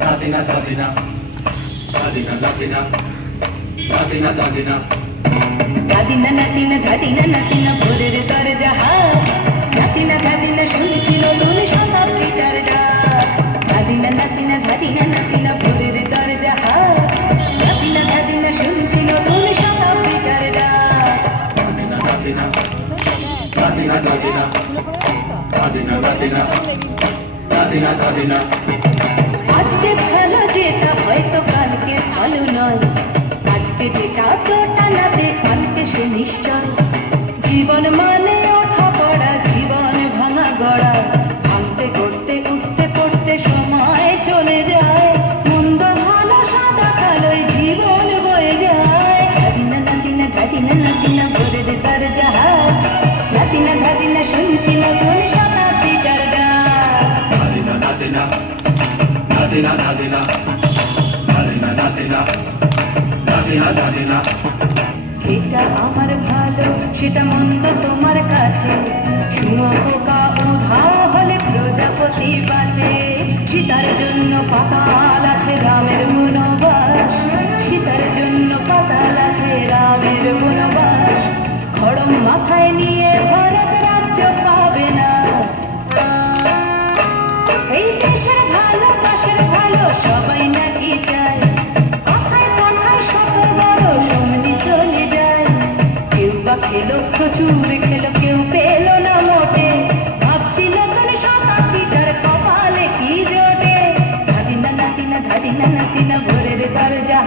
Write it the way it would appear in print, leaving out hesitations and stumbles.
দাদিনা দাদিনা দাদিনা দাদিনা দাদিনা দাদিনা দাদিনা নাতিনা দাদিনা নাতিনা ভোরের দরজা হাত নাতিনা দাদিনা শুনছি নতুন শতাব্দীটার ডাক দাদিনা নাতিনা দাদিনা নাতিনা ভোরের দরজা হাত নাতিনা দাদিনা শুনছি নতুন শতাব্দীটার ডাক দাদিনা দাদিনা দাদিনা দাদিনা দাদিনা দাদিনা দাদিনা দাদিনা আজকে ভালো যেটা হয়তো কালকে ভালো নয় আজকে যেটা তোটা নাতে কালকে সে নিশ্চয় জীবন মানে ওঠা পড়া জীবন ভাঙা গড়া ভাঙতে করতে উঠতে পড়তে সময় চলে যায় মন্দ ভালো সাদা কালোই জীবন বয়ে যায় দাদিনা নাতিনা দাদিনা নাতিনা ভোরের দরজা হাত নাতিনা দাদিনা শুনছি নতুন শতাব্দীটার ডাক দাদিনা দাদিনা দাদিনা দাদিনা দাদিনা দাদিনা দাদিনা দাদিনা যেটা আমার ভালো সেটা মন্দ তোমার কাছে শুনো পোকা উধাও হলে প্রজাপতি বাঁচে সীতার জন্য পাতাল আছে রামের বনবাস সীতার জন্য পাতাল আছে রামের বনবাস খড়ম মাথায় নিয়ে ভারত রাজ্য পাবে না এই দেশের ভালো পাশের ভালো সবাই নাকি চায় কথায় কথায় শত বড় সমনি চলে যায় কেউ বা খেলো প্রচুর খেলো কেউ পেল না মোটে ভাবছিল তুমি শতাব্দীটার কপালে কি জোটে দাদিনা নাতিনা দাদিনা নাতিনা ভোরের দরজা